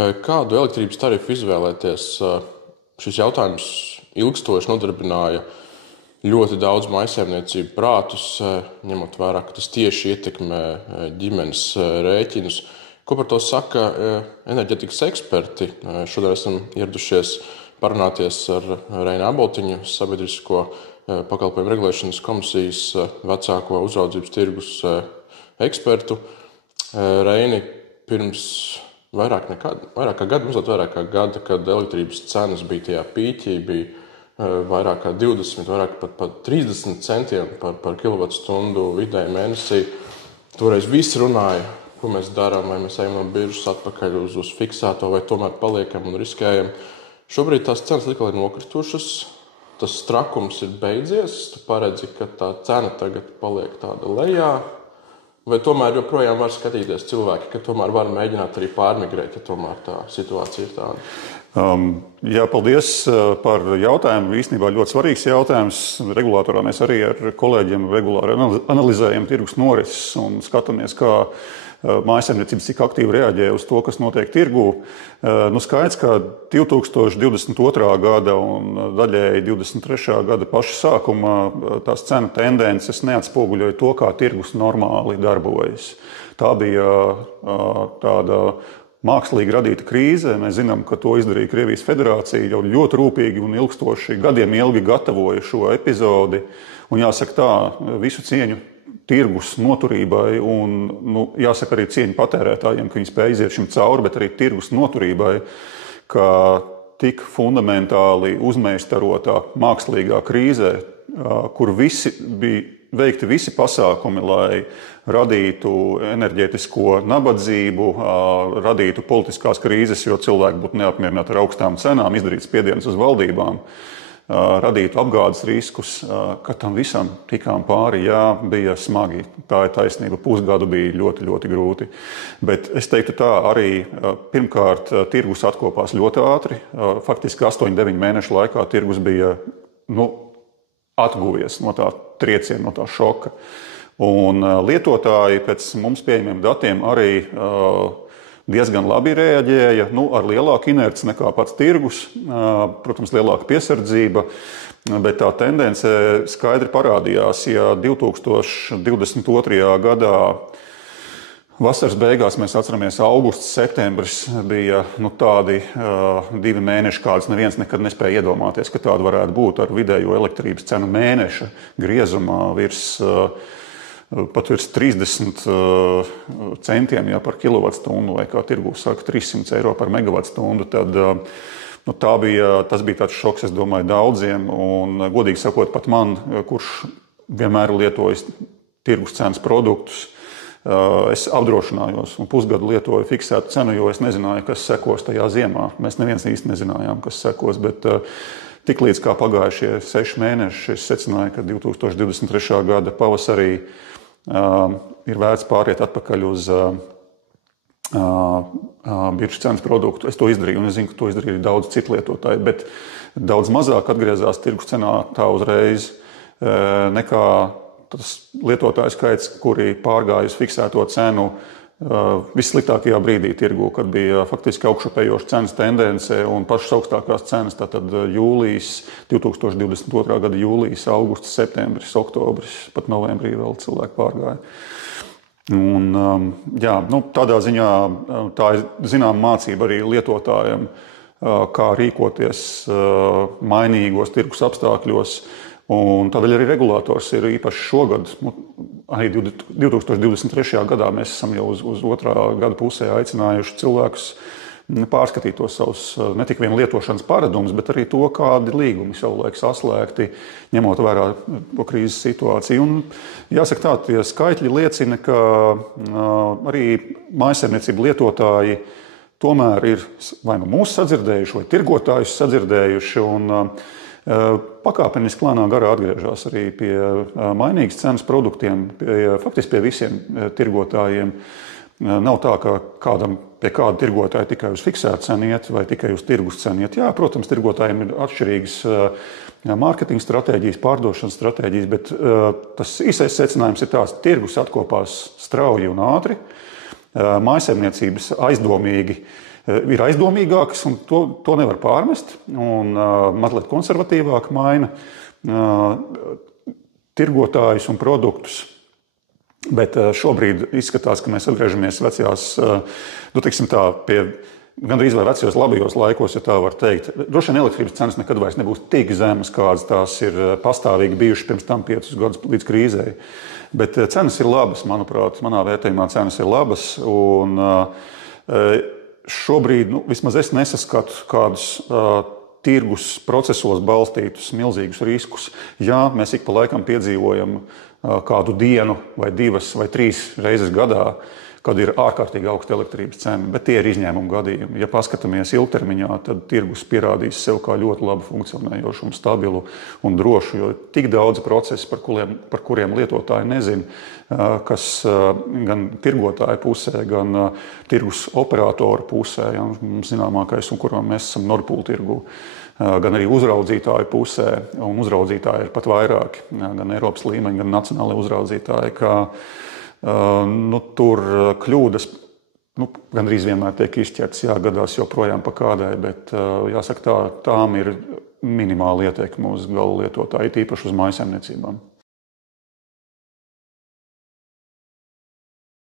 Kādu elektrības tarifu izvēlēties? Šis jautājums ilgstoši nodarbināja ļoti daudz mājsaimniecību prātus, ņemot vērā, ka tas tieši ietekmē ģimenes rēķinus. Ko par to saka enerģetikas eksperti? Šodien esam ieradušies parunāties ar Reini Aboltiņu, Sabiedrisko pakalpojumu regulēšanas komisijas vecāko uzraudzības tirgus ekspertu. Reini, pirms vairāk kā gada, kad elektrības cenas bija tajā pīķī, bija vairāk kā 20, vairāk pat 30 centiem par kilovatstundu vidēji mēnesī. Toreiz visi runāja, ko mēs darām, vai mēs ejam no biržas atpakaļ uz fiksēto, vai tomēr paliekam un riskējam. Šobrīd tās cenas likali ir nokritušas, tas trakums ir beidzies, tu paredzi, ka tā cena tagad paliek tāda lejā, vai tomēr joprojām var skatīties cilvēki, ka tomēr var mēģināt arī pārmigrēt, ja tomēr tā situācija ir tāda? Jā, paldies par jautājumu. Īstenībā ļoti svarīgs jautājums. Regulātorā mēs arī ar kolēģiem regulāri analizējam tirgus norises un skatāmies, kā mājsaimniecības cik aktīvi reaģē uz to, kas notiek tirgū. Skaidrs, ka 2022. gada un daļēji 23. gada paša sākuma tās cenu tendences neatspoguļoja to, kā tirgus normāli darbojas. Tā bija tāda mākslīgi radīta krīze. Mēs zinām, ka to izdarīja Krievijas federācija, jau ļoti rūpīgi un ilgstoši gadiem ilgi gatavoja šo epizodi. Un jāsaka tā, visu cieņu tirgus noturībai un, jāsaka arī cieņu patērētājiem, ka viņi spēja iziet šim cauri, bet arī tirgus noturībai, ka tik fundamentāli uzmeistarotā mākslīgā krīzē, kur bija veikti visi pasākumi, lai radītu enerģētisko nabadzību, radītu politiskās krīzes, jo cilvēki būtu neapmierināti ar augstām cenām, izdarīt spiedienus uz valdībām, radītu apgādes riskus, ka tam visam tikām pāri, jā, bija smagi. Tā ir taisnība. Pusgadu bija ļoti, ļoti grūti. Bet es teiktu tā, arī pirmkārt tirgus atkopās ļoti ātri. Faktiski 8-9 mēnešu laikā tirgus bija atguvies no tā trieciena, no tā šoka. Un lietotāji pēc mums pieejamiem datiem arī diezgan labi reaģēja, ar lielāku inerci nekā pats tirgus, protams, lielāka piesardzība, bet tā tendence skaidri parādījās, ja 2022. gadā vasaras beigās mēs atceramies augusts, septembris bija tādi 2 mēneši, kādas neviens nekad nespēja iedomāties, ka tāda varētu būt ar vidējo elektrības cenu mēneša griezumā pat virs 30 centiem par kilovatstundu, vai kā tirgū saka, 300 eiro par megavatstundu, tad tas bija tāds šoks, es domāju, daudziem. Un, godīgi sakot, pat man, kurš vienmēr lietojis tirgus cenas produktus, es apdrošinājos un pusgadu lietoju fiksētu cenu, jo es nezināju, kas sekos tajā ziemā. Mēs neviens īsti nezinājām, kas sekos, bet tiklīdz kā pagājušie 6 mēneši, es secināju, ka 2023. gada pavasarī ir vērts pāriet atpakaļ uz biržas cenas produktu. Es to izdarīju, un es zinu, ka to izdarīja daudz citu lietotāju, bet daudz mazāk atgriezās tirgus cenā tā uzreiz nekā tas lietotāju skaits, kuri pārgāja uz fiksēto cenu vissliktākajā brīdī tirgū, kad bija faktiski augšupējoša cenas tendence un pašas augstākās cenas, tātad jūlijas, 2022. gada jūlijas, augusts, septembris, oktobris, pat novembrī vēl cilvēki pārgāja. Un, tādā ziņā tā ir zināma mācība arī lietotājiem, kā rīkoties mainīgos tirgus apstākļos. Un tādēļ arī regulators ir īpaši šogad, arī 2023. gadā mēs esam jau uz otrā gada pusē aicinājuši cilvēkus pārskatīt tos savus ne tik vien lietošanas paradumus, bet arī to, kādi līgumi savulaik saslēgti, ņemot vērā to krīzes situāciju. Un jāsaka tā, tie skaitļi liecina, ka arī mājsaimniecību lietotāji tomēr ir vai mūs sadzirdējuši, vai tirgotājus sadzirdējuši, un pakāpeniski lēnā garā atgriežas arī pie mainīgas cenas produktiem, faktiski pie visiem tirgotājiem. Nav tā, ka pie kāda tirgotāja tikai uz fiksētu cenu iet vai tikai uz tirgus cenu iet. Jā, protams, tirgotājiem ir atšķirīgas mārketinga stratēģijas, pārdošanas stratēģijas, bet tas īsais secinājums ir tāds, tirgus atkopās strauji un ātri. Mājsaimniecības aizdomīgi ir aizdomīgākas, un to nevar pārmest, un mazliet konservatīvāk maina tirgotājus un produktus. Bet šobrīd izskatās, ka mēs atgriežamies vecajās, pie gandrīz vai vecajos labajos laikos, ja tā var teikt. Droši vien elektrības cenas nekad vairs nebūs tik zemas, kādas tās ir pastāvīgi bijušas pirms tam 5 gadus līdz krīzei. Bet cenas ir labas, manuprāt, manā vērtējumā cenas ir labas, un šobrīd, vismaz es nesaskatu kādus tirgus procesos balstītus milzīgus riskus. Jā, mēs ik pa laikam piedzīvojam kādu dienu vai 2 vai 3 reizes gadā, kad ir ārkārtīgi augsta elektrības cena, bet tie ir izņēmuma gadījumi. Ja paskatāmies ilgtermiņā, tad tirgus pierādīs sev kā ļoti labi funkcionējošu un stabilu un drošu, jo tik daudz procesu, par kuriem lietotāji nezin, kas gan tirgotāju pusē, gan tirgus operatoru pusē, ja, zināmākais, un kuram mēs esam Nord Pool tirgu, gan arī uzraudzītāju pusē, un uzraudzītāji ir pat vairāki, gan Eiropas līmeņi, gan nacionālajie uzraudzītāji, ka tur kļūdas gandrīz vienmēr tiek izķertas, gadās joprojām pa kādai, bet jāsaka tām ir minimāla ietekme uz gala lietotāju, tīpaši uz mājsaimniecībām.